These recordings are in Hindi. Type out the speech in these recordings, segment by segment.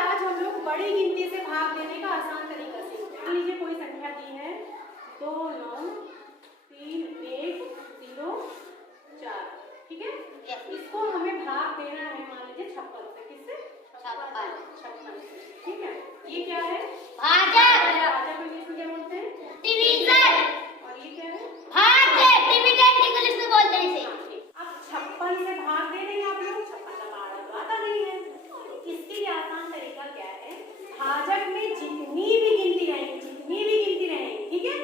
आज हम लोग बड़ी गिनती से भाग देने का आसान तरीका सीखेंगे। मान लीजिए कोई संख्या दी है 2 9 3 1 0 4, ठीक है। इसको हमें भाग देना है मान लीजिए 56 से। किससे? 56 से, ठीक है। ये क्या है? भाजक। भाजक को इंग्लिश में क्या बोलते हैं? डिवीजन। और ये क्या है? भाज्य, डिविडेंड इंग्लिश में बोलते हैं इसे। अब 56 से भाग दे देंगे आप लोग। 56 का पहाड़ा तो आता नहीं है। इसके लिए आसान तरीका क्या है? भाजक में जितनी भी गिनती रहेंगी, ठीक है,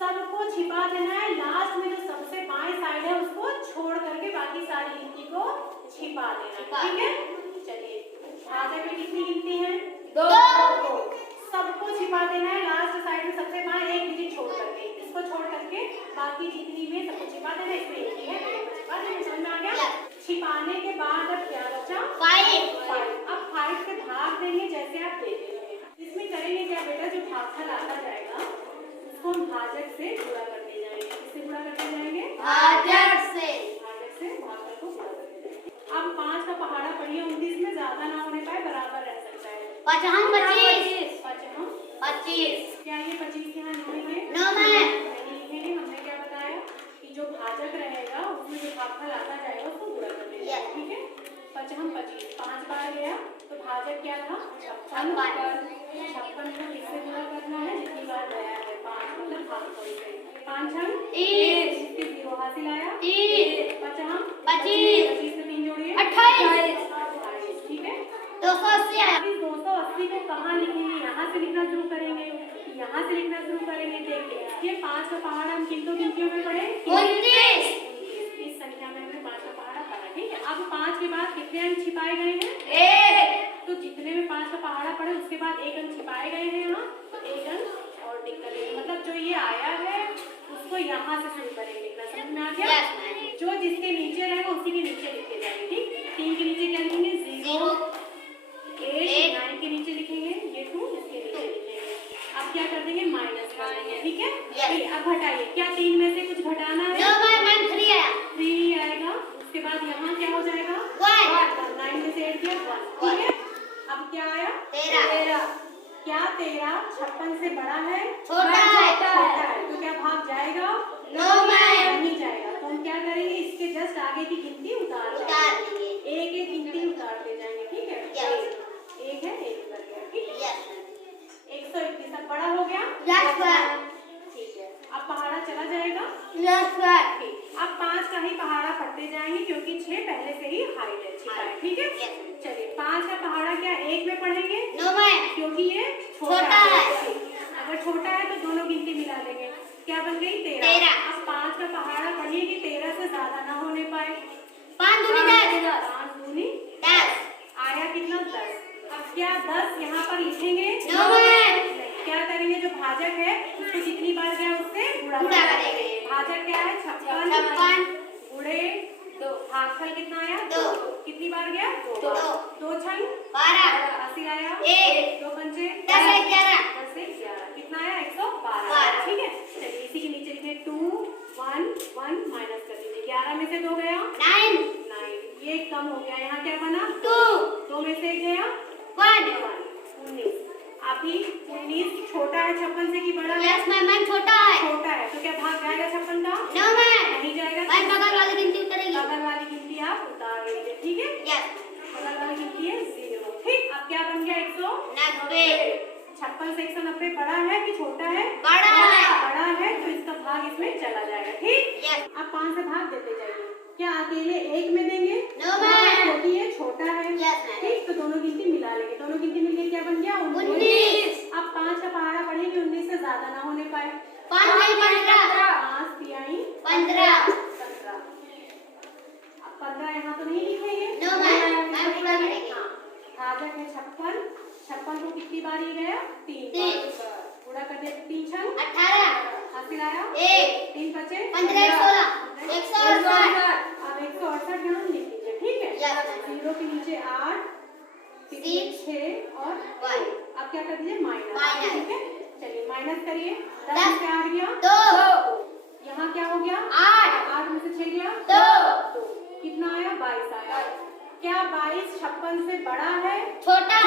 सबको छिपा देना है। लास्ट में जो सबसे बाएं साइड है उसको छोड़ करके बाकी सारी गिनती को छिपा देना, ठीक है। चलिए, भाजक में कितनी गिनती है? 2। सबको छिपा देना है। लास्ट साइड में सबसे बाएं एक डिजिट छोड़ करके, इसको छोड़ करके बाकी जितनी में सबको छिपा देना है। इसमें एक ही है तो छिपा देना। समझ में आ गया? छिपाने के बाद अब क्या बचा? 5। अब 5 से भाग देंगे जैसे आप दे रहे हैं। इसमें करेंगे क्या बेटा? जो भागफल आता जाएगा उसको हम भाजक से गुणा करते जाएंगे। किससे गुणा करते जाएंगे? भाजक से। भाजक से भागफल को गुणा करते जाएंगे। अब 5 का पहाड़ा पढ़िए। 29 में ज्यादा ना होने पाए, बराबर रह सकता है। 55 25 25। क्या ये 25 यहाँ लिखेंगे? No ma'am. नहीं लिखेंगे। हमने क्या बताया कि जो भाजक रहेगा उसमें जो भागफल आता जाएगा उसको गुणा करते जाएंगे, ठीक है। 55 5 बार गया तो भाजक क्या था? 56। 56 को किससे गुणा करना है? जितनी बार गया है 5, मतलब भागफल से। 5 30। 0 हासिल आया। 55 25 से 3 जोड़िए 28। ठीक है। 280 आया। 280 को कहाँ लिखेंगे? यहाँ से लिखना शुरू करेंगे। यहाँ से लिखना शुरू करेंगे। देखिए, ये 5 का पहाड़ा हम किन दो गिनतियों में पढ़े? 29। इस संख्या में हमने 5 का पहाड़ा पढ़ा, ठीक है। अब 5 के बाद कितने अंक छिपाए गए हैं? 1। तो जितने में 5 का पहाड़ा पढ़े उसके बाद 1 अंक छिपाए गए हैं यहाँ, तो 1 अंक और टिक करेंगे। मतलब जो ये आया है उसको यहाँ से शुरू करेंगे लिखना। समझ में आ गया? जो जिसके नीचे रहेगा उसी के नीचे लिखे जाएंगे, ठीक। 3 के नीचे क्या लिखेंगे? 0। 8 9 के नीचे लिखेंगे। ये 2 इसके नीचे लिखेंगे। अब क्या कर देंगे? माइनस कर देंगे, ठीक है। चलिए, अब घटाइए। क्या 3 में से कुछ घटाना है? नो मैम 3 आया। 3 ही आएगा। उसके बाद यहाँ क्या हो जाएगा? 1। 9 में से 8 गया 1, ठीक है। अब क्या आया? 13। क्या 13 56 से बड़ा है? छोटा है। छोटा है। तो क्या भाग जाएगा? No ma'am. नहीं जाएगा। तो हम क्या करेंगे? इसके जस्ट आगे की गिनती उतार देंगे। एक गिनती उतारते जाएंगे, ठीक है। एक है, एक उतर गया, ठीक है। 131 अब बड़ा हो गया। ठीक है। अब पहाड़ा चला जाएगा। ठीक। अब 5 का ही पहाड़ा पढ़ते जाएंगे क्योंकि 6 पहले से ही हाइट है, ठीक है। चलिए, 5 का पहाड़ा क्या 1 में पढ़ेंगे? No ma'am. क्योंकि ये छोटा है। अगर छोटा है तो दोनों गिनती मिला लेंगे। क्या बन गई? 13। अब 5 का पहाड़ा पढ़िए कि 13 से ज्यादा ना होने पाए। 5 दूनी 10। 5 दूनी 10 आया कितना? 10। अब क्या 10 यहाँ पर लिखेंगे? No ma'am. क्या करेंगे? जो भाजक है उसको जितनी बार गया उससे गुणा करेंगे। भाजक क्या है? 56 गुणे 2। भागफल कितना आया? 2। कितनी बार गया? 2 बार। 2 छंग 12। हासिल आया। 1। 2 पंचे 10 11। 10 से 11 कितना आया? 112, ठीक है। चलिए, इसी के नीचे लिखे 2 1 1 माइनस कर दीजिए। 11 में से 2 गया 9। ये कम हो गया। यहाँ क्या बना? 2 में से 1 गया 1 19। अभी 19 छोटा है 56 से कि बड़ा है? यस मैम छोटा है। छोटा है तो क्या भाग जाएगा 56 का? No ma'am. नहीं जाएगा। बगल वाली गिनती उतरेगी। बगल वाली गिनती आप उतार देंगे, ठीक है। यस। बगल वाली गिनती है 0, ठीक। अब क्या बन गया? 190। 56 से 190 बड़ा है कि छोटा है? बड़ा है। बड़ा है तो इसका भाग इसमें चला जाएगा, ठीक। यस। अब 5 से भाग देते जाइए। क्या अकेले 1 में देंगे? No ma'am. क्योंकि ये छोटा है, यस मैम। ठीक। तो दोनों गिनती मिला लेंगे। दोनों गिनती मिलके क्या बन गया? 19। अब 5 का पहाड़ा पढ़ेंगे 19 से ज्यादा ना होने पाए। 5 नहीं 15। 5 तिहाई 15। 15। अब 15 यहाँ तो नहीं लिखेंगे। नो मैम पूरा करेंगे। भाजक है 56। 56 को कितनी बार ये गया? 3 बार। पूरा कर दिया। 3 छंग 18। हासिल आया। 1। 3 बचे 15 16 168। अब 168 यहाँ लिख लीजिए, ठीक है। यस। 0 के नीचे 8 6 और 1। अब क्या कर दीजिए? Minus, minus. ठीक है। चलिए, माइनस करिए। 10 10 से 8 गया 2। यहाँ क्या हो गया? 8 में से 6 गया 2। कितना आया? 22 आया। क्या 22 56 से बड़ा है? छोटा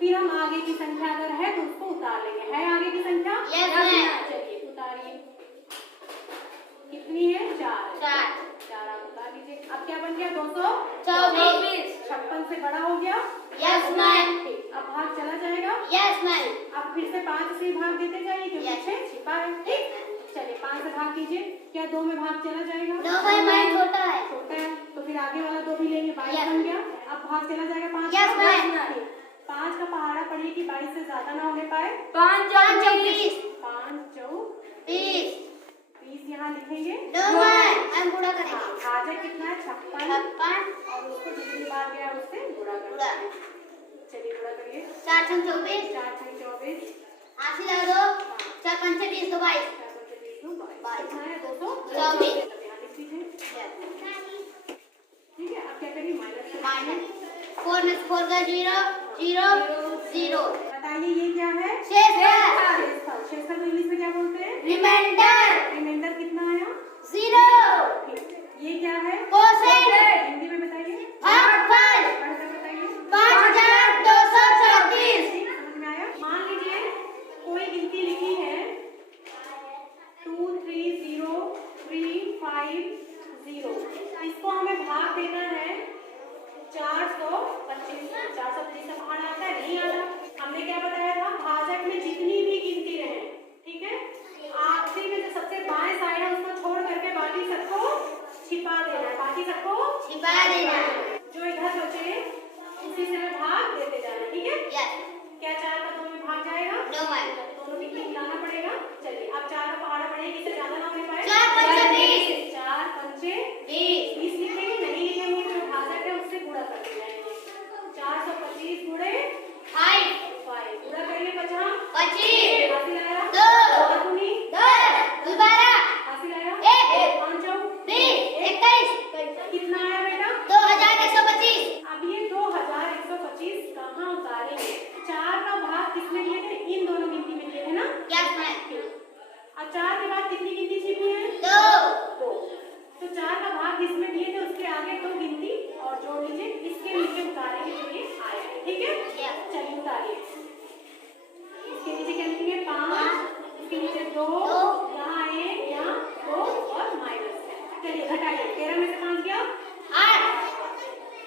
फिर हम आगे की संख्या अगर है तो उसको उतार लेंगे। है आगे की संख्या? Yes, ma'am. चलिए उतारिए। कितनी है? 4। 4 आप उतार लीजिए। अब क्या बन गया? 224. 56 से बड़ा हो गया। Yes, ma'am. ठीक, अब भाग चला जाएगा। Yes, ma'am. अब फिर से 5 से भाग देते जाइए क्योंकि Yes. 6 छिपा है। ठीक, चलिए 5 से भाग कीजिए। क्या 2 में भाग चला जाएगा? No, ma'am. छोटा है. छोटा है तो फिर आगे वाला 2 भी लेंगे। 22 Yes. बन गया। अब भाग चला जाएगा 5। Yes, ma'am. 5 का पहाड़ा पढ़िए कि 22 से ज्यादा ना होने पाए। 5 24. 5 4 30. 30 यहाँ लिखेंगे। No, ma'am. हम गुणा करेंगे. भाजक कितना है? 56 56. और उसको जितनी बार गया उससे गुणा कर गुणा. चलिए गुणा करिए। 4 छंग 24. 4 6 24 80 लगा दो. 4 5 20 तो 22. 4 कितना है? 224। चौबीस. यहाँ लिख दीजिए। ठीक है, अब क्या करिए? माइनस 4 में 4 का 0 0 0. बताइए ये क्या है? शेषफल. शेषफल इंग्लिश में क्या बोलते हैं? रिमाइंडर. रिमाइंडर कितना आया? 0. ठीक, ये क्या है? कोसेंट. हिंदी में बताइए। भागफल. पढ़कर बताइए। 5234. ठीक, समझ में आया? मान लीजिए कोई गिनती लिखी है 2 3 0 3 5 0। इसको हमें भाग देना है 425। 425 का पहाड़ा आता है? नहीं आता। हमने क्या बताया था? भाजक में जितनी भी गिनती रहे, ठीक है, आखिरी में जो सबसे बाएं साइड है उसको छोड़ करके बाकी सबको छिपा देना है। बाकी सबको छिपा देना. जो इधर बचे उसी से हमें भाग देते जाना। ठीक है, Yes. क्या 4 का 2 में भाग जाएगा? No, ma'am. दोनों गिनती मिलाना पड़ेगा। चलिए अब 4 का पहाड़ा पढ़ेगी इससे ज्यादा ना होने पाए। 4 पंचे 20. 4 पंचे 20. 20 लिखेंगे। नहीं लिखेंगे जो भाजक है उससे गुणा करते जाएंगे। 425 गुणे 5 गुणा करिए। 50 25. हासिल आया? 2 दूनी 10 12 हासिल आया? 1 5 चौ 20 21. कितना आया बेटा? 2125. अब ये 2125 कहाँ उतारेंगे? 4 का भाग किसमें लिए थे? इन दोनों गिनती में लिए थे ना? Yes, ma'am. अब 4 के बाद कितनी गिनती छिपी है? 2. तो 4 का भाग जिसमें दिए थे उसके आगे 2 गिनती और जोड़ लीजिए। इसके नीचे उतारेंगे जो ये आया है। ठीक है, Yes. चलिए उतारिए। इसके नीचे क्या लिखेंगे? 5, इसके नीचे 2, यहाँ 1, यहाँ 2 और माइनस। चलिए घटाइए। 13 में से 5 गया, 8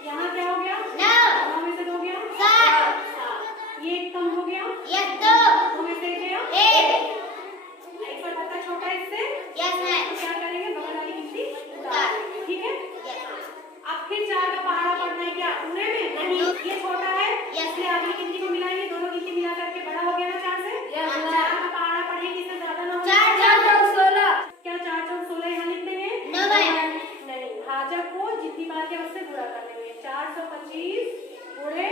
यहाँ क्या हो गया? 9 9 में से 2 गया, 7. ये एक कम हो गया, Yes, 2 2 में से 1 गया, 8. 178 छोटा है इससे। Yes, ma'am. तो क्या करेंगे? बगल वाली गिनती उतार देंगे। ठीक है, Yes. अब फिर 4 का पहाड़ा पढ़ना है क्या? उन्हें में नहीं, ये छोटा है इसलिए आगे गिनती को मिलाएंगे। दोनों गिनती मिला करके बड़ा हो गया ना 4 से। 4 का पहाड़ा पढ़िए इससे ज्यादा ना हो। 4 4 16. क्या 4 4 16 यहाँ लिख देंगे? No, ma'am. नहीं, भाजक को जितनी बार किया उससे गुणा कर देंगे। 425 गुणे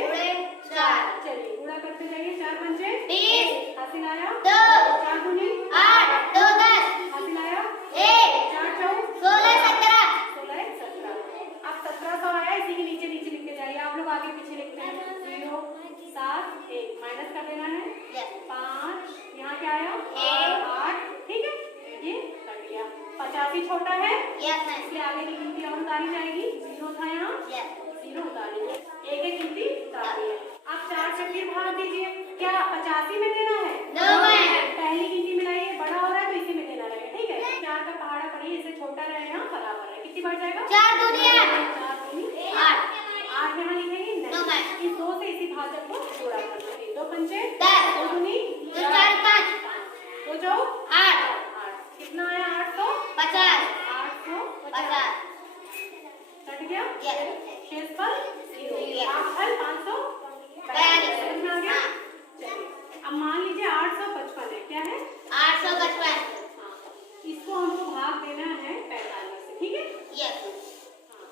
4. चलिए गुणा करते जाइए। 4 पंचे 20. हासिल आया? 2 4 दूनी 8 2 10. हासिल आया? 1 4 चौ 16 17. 16 17। अब 1700 आया, इसी के नीचे नीचे लिखते जाइए। आप लोग आगे पीछे लिखते हैं। 0 7 1 माइनस कर देना है। Yes. 5 यहाँ क्या आया? 8. 8। ठीक है, ये कर दिया। 85 छोटा है Yes, ma'am. इसलिए आगे की गिनती और उतारी जाएगी। 0 था यहाँ, Yes. 0 उतारिए। एक एक गिनती उतारिए। अब 4 से फिर भाग दीजिए। क्या 85 में देना है? No, ma'am. पहली गिनती मिलाइए, बड़ा हो रहा है तो इसी में देना रहेगा। ठीक है, 4 का पहाड़ा पढ़िए, इससे छोटा रहेगा, बराबर है। कितनी बढ़ जाएगा? 4 2 8. 4 दूनी 8. 8 यहाँ लिखेंगे। No, नहीं, ma'am. इस 2 से इसी भाजक को जोड़ा कर देंगे। 2 पंचे 10. 2 दूनी 2 4 5. 2 चौ 8. 8। कितना आया? 50. 850 कट गया। Yes. शेषफल 0, भागफल 542। समझ में आ गया? चलिए अब मान लीजिए 855 है। क्या है? 855. हाँ, इसको हमको भाग देना है 45 से। ठीक है, Yes. हाँ।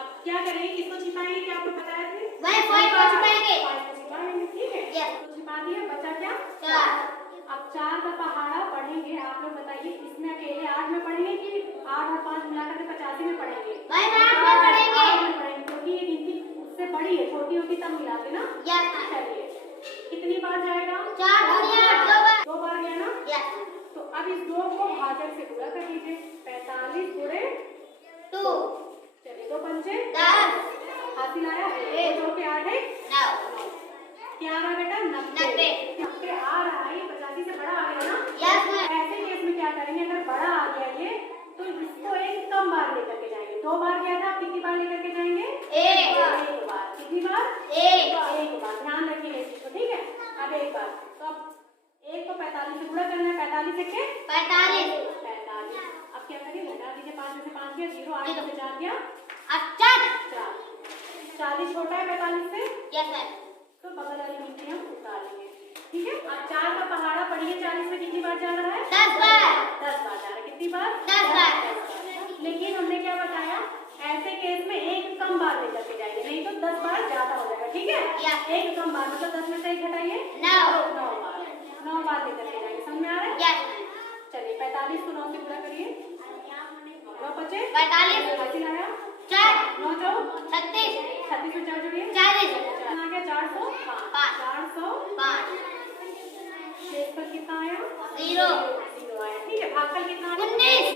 अब क्या करेंगे? किसको छिपाएंगे? क्या आपको बताया थे? मैं 5 को छिपाएंगे. 5 को छिपाएंगे। ठीक है, Yes. तो छिपा दिया। बचा क्या? 4. अब 4 का पहाड़ा पढ़ेंगे। आप लोग बताइए इसमें अकेले 8 में पढ़ेंगे कि 8 और 5 मिलाकर के 85 में पढ़ेंगे? मैं 8 में पढ़ेंगे. 8 में पढ़ेंगे क्योंकि ये गिनती उससे बड़ी है, छोटी होती तब मिलाते ना। Yes, ma'am. चलिए कितनी बार जाएगा? 4 2 8 2 बार. 2 बार गया ना। Yes. तो अब इस 2 को भाजक से गुणा कर दीजिए। 45 गुणे 2. चलिए 2 पंचे 10. हासिल आया? 2 के 8 है। 9. क्या आ रहा है बेटा? 90। 90 आ रहा है, ये 85 से बड़ा आ गया ना? Yes ma'am. ऐसे केस में क्या करेंगे, अगर बड़ा आ गया ये तो इसको एक कम बार लेकर के जाएंगे। 2 बार गया था, कितनी बार लेकर के जाएंगे? एक बार। कितनी बार? एक बार। ध्यान रखिए इस चीज को, ठीक है? अब एक बार तो अब 1 को 45 से गुणा करना है। 45 के 45। अब क्या करें? घटा दीजिए, 5 में से 5 गया 0, 8 में से 4 गया 4। 40 छोटा है 45 से, यस मैम। तो बगल वाली गिनती हम उतार लेंगे, ठीक है? अब 4 का पहाड़ा पढ़िए, 40 में कितनी बार जा रहा है? 10 बार। 10 बार जा रहा है। कितनी बार? 10 बार। लेकिन हमने क्या बताया, ऐसे केस में एक कम बार लेकर के जाएंगे, नहीं तो 10 बार ज्यादा हो जाएगा, ठीक है? Yes. एक कम बार मतलब 10 में से 1 घटाइए, 9 बार। 9 बार लेकर के जाएंगे, समझ में आ रहा है? यस। चलिए 45 को 9 से गुणा करिए, 9 बचे 45 हासिल आया 4 9 जो 36 36 में 4 जोड़िए 40 आ गया 405। 5 शेष पर कितना आया? 0 0 आया, ठीक है? भागफल कितना आया? 19।